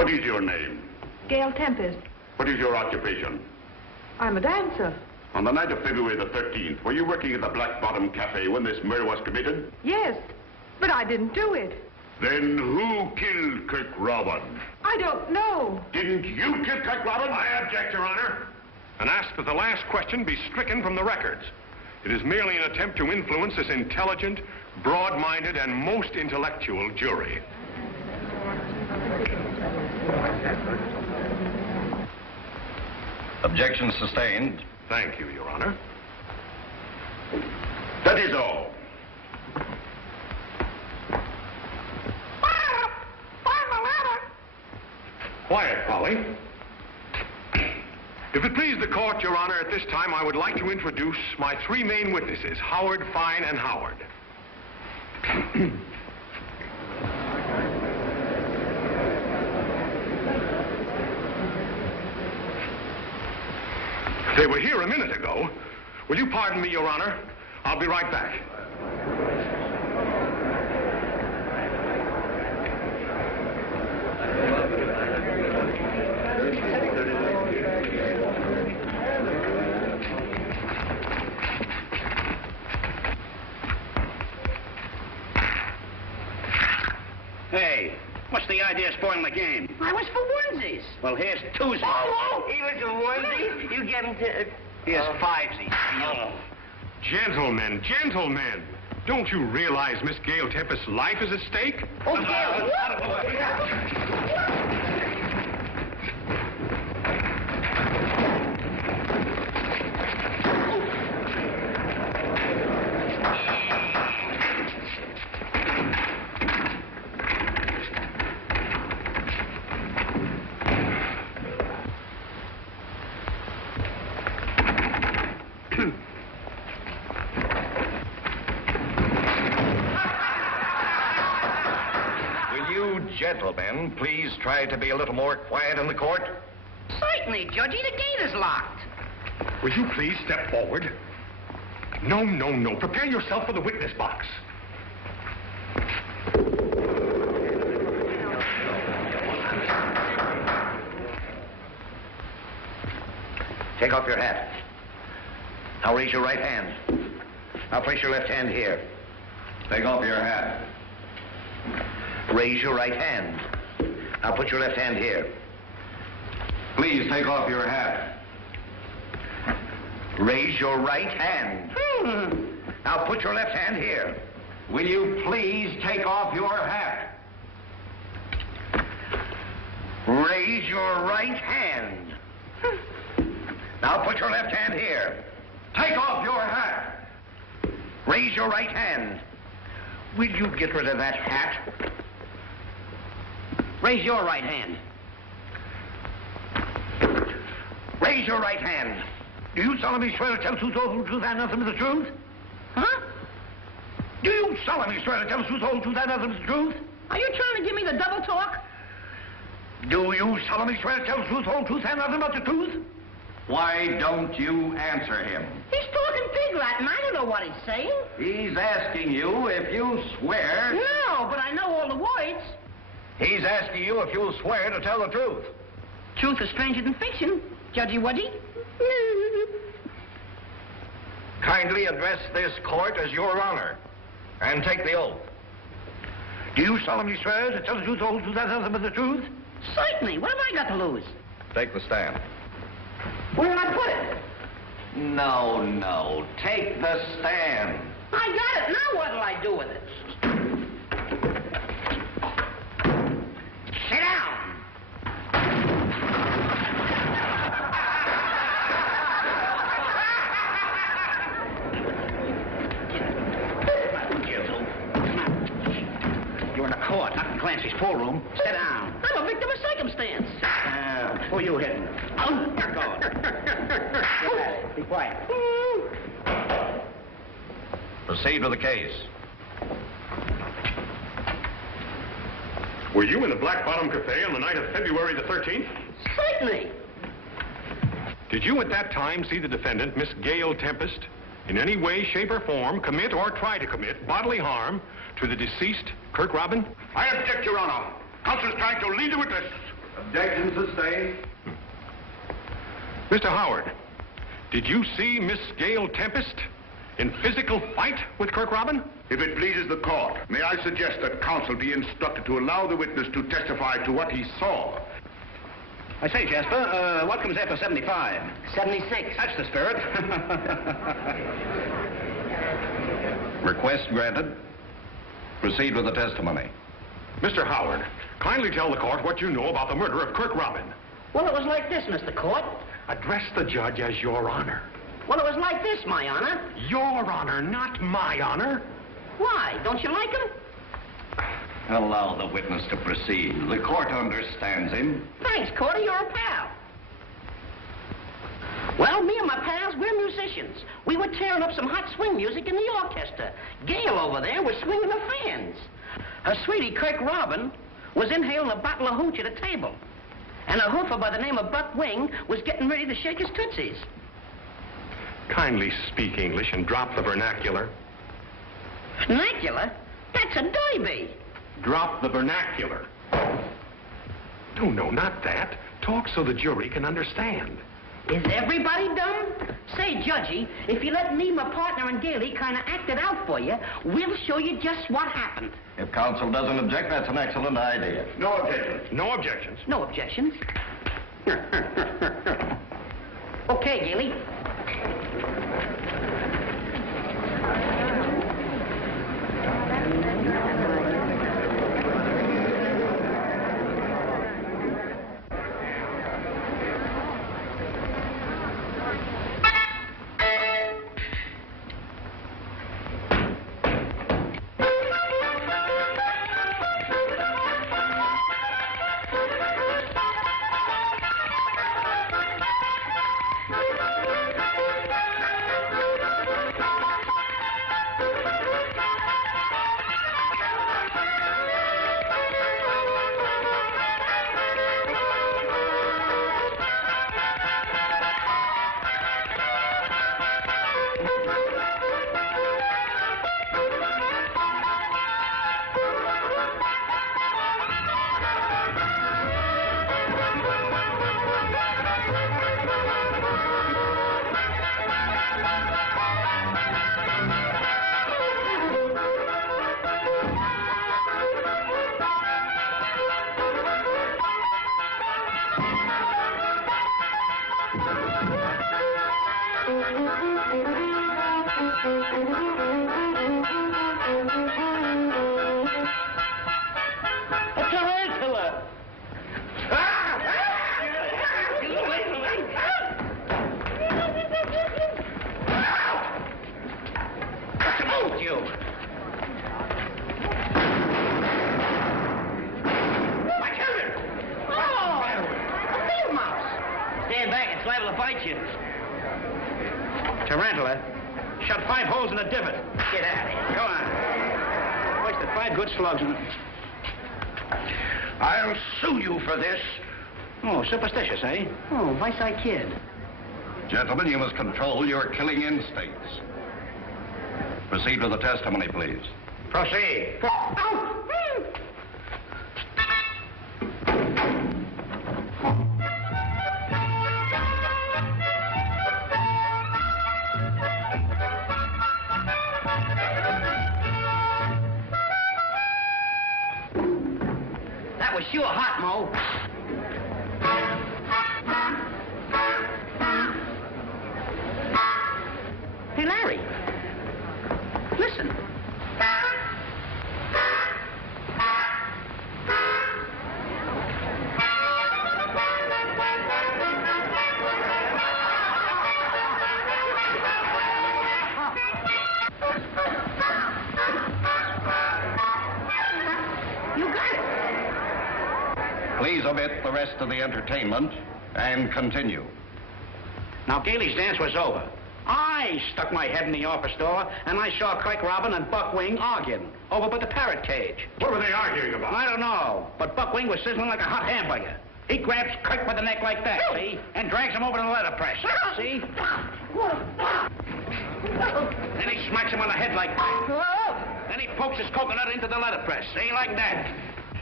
What is your name? Gail Tempest. What is your occupation? I'm a dancer. On the night of February the 13th, were you working at the Black Bottom Cafe when this murder was committed? Yes, but I didn't do it. Then who killed Kirk Robin? I don't know. Didn't you kill Kirk Robin? I object, Your Honor, and ask that the last question be stricken from the records. It is merely an attempt to influence this intelligent, broad-minded, and most intellectual jury. Objection sustained. Thank you, Your Honor. That is all. Quiet, Polly. If it please the court, Your Honor, at this time I would like to introduce my three main witnesses, Howard, Fine, and Howard. They were here a minute ago. Will you pardon me, Your Honor? I'll be right back. Hey, what's the idea of spoiling the game? I was for onesies. Well, here's twosies. Oh, he was a onesie? You get him to... Here's fivesies. Oh. Gentlemen, gentlemen, don't you realize Miss Gail Tempest's life is at stake? Oh, Gail. Gentlemen, please try to be a little more quiet in the court. Certainly, Judgy. The gate is locked. Will you please step forward? No, no, no. Prepare yourself for the witness box. Take off your hat. Now raise your right hand. Now place your left hand here. Take off your hat. Raise your right hand. Now put your left hand here. Please take off your hat. Raise your right hand. Now put your left hand here. Will you please take off your hat? Raise your right hand. Now put your left hand here. Take off your hat. Raise your right hand. Will you get rid of that hat? Raise your right hand. Raise your right hand. Do you solemnly swear to tell the truth, the whole truth, and nothing but the truth? Huh? Do you solemnly swear to tell the truth, the whole truth, and nothing but the truth? Are you trying to give me the double talk? Do you solemnly swear to tell the truth, the whole truth, and nothing but the truth? Why don't you answer him? He's talking pig Latin. I don't know what he's saying. He's asking you if you swear... No, but I know all the words. He's asking you if you'll swear to tell the truth. Truth is stranger than fiction, Judgy Wudgy. Kindly address this court as Your Honor, and take the oath. Do you solemnly swear to tell the truth, the whole truth, and nothing but the truth? Certainly. What have I got to lose? Take the stand. Where did I put it? No, no. Take the stand. I got it. Now what'll I do with it? Sit down. You're in the court, not in Clancy's pool room. Sit down. I'm a victim of circumstance. Who are you hitting? Oh, You're going. Be quiet. Proceed with the case. Were you in the Black Bottom Cafe on the night of February the 13th? Certainly. Did you at that time see the defendant, Miss Gail Tempest, in any way, shape, or form commit or try to commit bodily harm to the deceased Kirk Robin? I object, Your Honor. Counsel's trying to lead the witness. Objection sustained. Mr. Howard, did you see Miss Gail Tempest in physical fight with Kirk Robin? If it pleases the court, may I suggest that counsel be instructed to allow the witness to testify to what he saw? I say, Jasper, what comes after 75? 76. That's the spirit. Request granted. Proceed with the testimony. Mr. Howard, kindly tell the court what you know about the murder of Kirk Robin. Well, it was like this, Mr. Court. Address the judge as Your Honor. Well, it was like this, my honor. Your Honor, not my honor. Why? Don't you like him? Allow the witness to proceed. The court understands him. Thanks, Cordy. You're a pal. Well, me and my pals, we're musicians. We were tearing up some hot swing music in the orchestra. Gail over there was swinging the fans. Her sweetie, Kirk Robin, was inhaling a bottle of hooch at a table. And a hoofer by the name of Buck Wing was getting ready to shake his tootsies. Kindly speak English and drop the vernacular. Vernacular? That's a derby. Drop the vernacular. No, not that. Talk so the jury can understand. Is everybody dumb? Say, Judgy, if you let me, my partner, and Gailey kind of act it out for you, we'll show you just what happened. If counsel doesn't object, that's an excellent idea. No objections. No objections. No objections. Okay, Gailey. Tarantula. Shot 5 holes in the divot. Get out of here. Go on. Wasted 5 good slugs in it. I'll sue you for this. Oh, superstitious, eh? Oh, vice-eye kid. Gentlemen, you must control your killing instincts. Proceed with the testimony, please. Proceed. Ow! That was sure hot, Moe. Hey, Larry. Listen. You got it. Please omit the rest of the entertainment and continue. Now, Gailey's dance was over. I stuck my head in the office door, and I saw Kirk Robin and Buck Wing arguing over by the parrot cage. What were they arguing about? I don't know, but Buck Wing was sizzling like a hot hamburger. He grabs Kirk by the neck like that, see? And drags him over to the letterpress, see? Then he smacks him on the head like that. Then he pokes his coconut into the letterpress, see? Like that.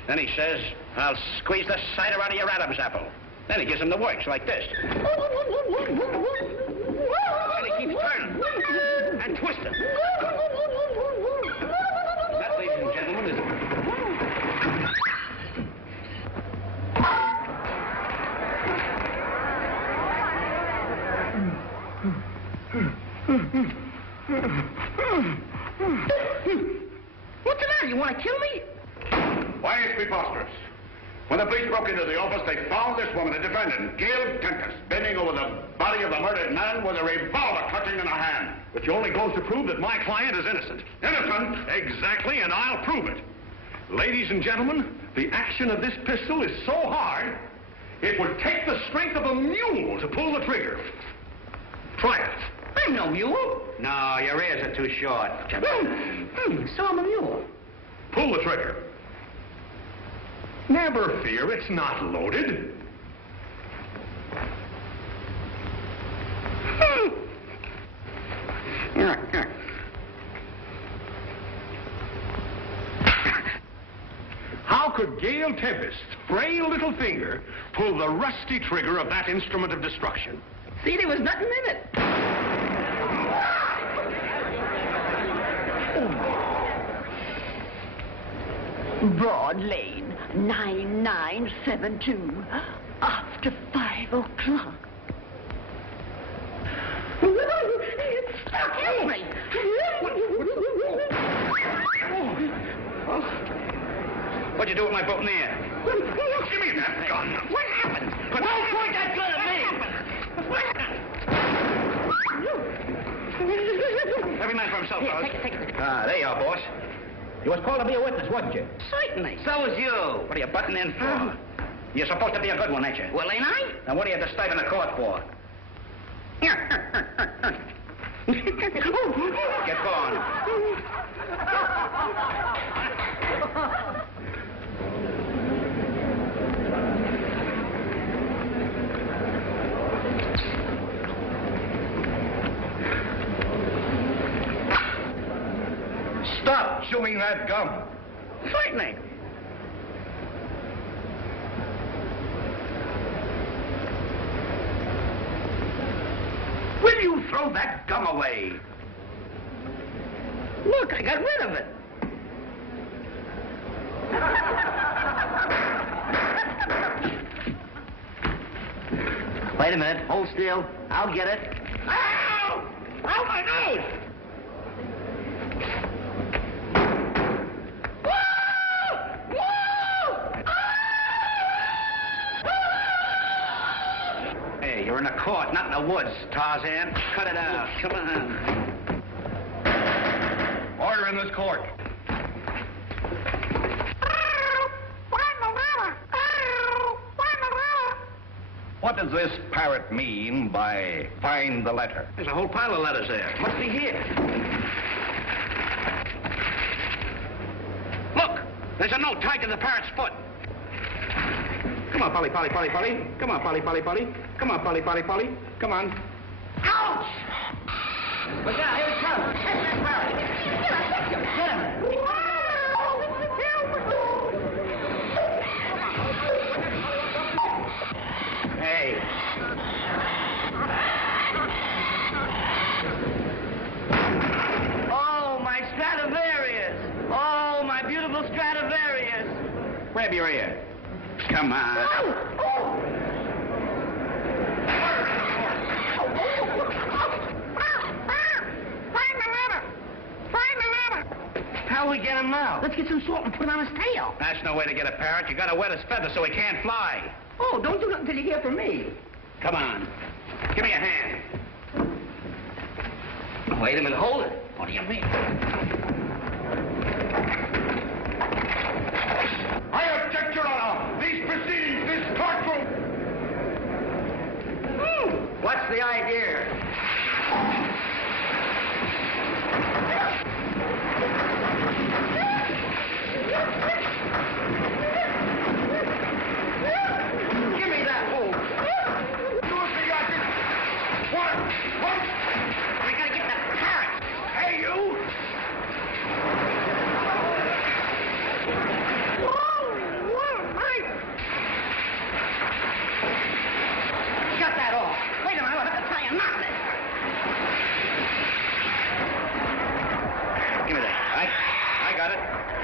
Then he says, I'll squeeze the cider out of your Adam's apple. Then he gives him the works like this. And he keeps turning and twisting. That, ladies and gentlemen, is... What's the matter? You want to kill me? Why, it's preposterous. When the police broke into the office, they found this woman, the defendant, Gail Tempest, bending over the body of the murdered man with a revolver clutching in her hand. Which only goes to prove that my client is innocent. Innocent? Exactly, and I'll prove it. Ladies and gentlemen, the action of this pistol is so hard, it would take the strength of a mule to pull the trigger. Try it. I'm no mule. No, your ears are too short. So I'm a mule. Pull the trigger. Never fear, it's not loaded. How could Gail Tempest's frail little finger pull the rusty trigger of that instrument of destruction? See, there was nothing in it. Broad Lane, 9972, after 5 o'clock. Help me! What'd you do with my boutonniere? Give me that gun. What happened? Don't point that gun at me! Every man for himself, fellas. Take it. Ah, there you are, boss. You was called to be a witness, wasn't you? Certainly. So was you. What are you butting in for? You're supposed to be a good one, ain't you? Well, ain't I? Then what are you disturbing the court for? Get going. Stop chewing that gum. Certainly. Will you throw that gum away? Look, I got rid of it. Wait a minute. Hold still. I'll get it. Ow! Ow, my nose! Hey, you're in the court, not in the woods, Tarzan. Cut it out. Come on. Order in this court. What does this parrot mean by find the letter? There's a whole pile of letters there. Must be here. Look, there's a note tied to the parrot's foot. Come on, Polly, Polly, Polly, Polly. Come on, Polly, Polly, Polly. Come on, Polly, Polly, Polly. Come on. Ouch! Look out, here it comes. Catch that parrot. Get him. Hey. Oh, my Stradivarius. Oh, my beautiful Stradivarius. Grab your ear. Come on. How'll we get him now? Let's get some salt and put it on his tail. That's no way to get a parrot. You gotta wet his feathers so he can't fly. Oh, don't do nothing until you hear from me. Come on. Give me a hand. Wait a minute, hold it. What do you mean? I object, Your Honor. These proceedings, this courtroom. What's the idea? Give me that hole. What? We gotta get that parrot. Hey, you!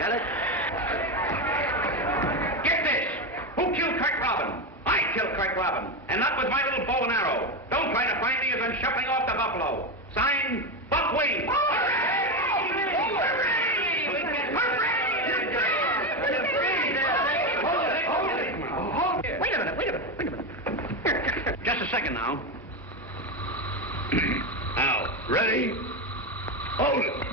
Alice. Get this! Who killed Kirk Robin? I killed Kirk Robin, and not with my little bow and arrow. Don't try to find me as I'm shuffling off the buffalo. Signed, Buckwing. Wait a minute. Just a second now. Now, ready? Hold it.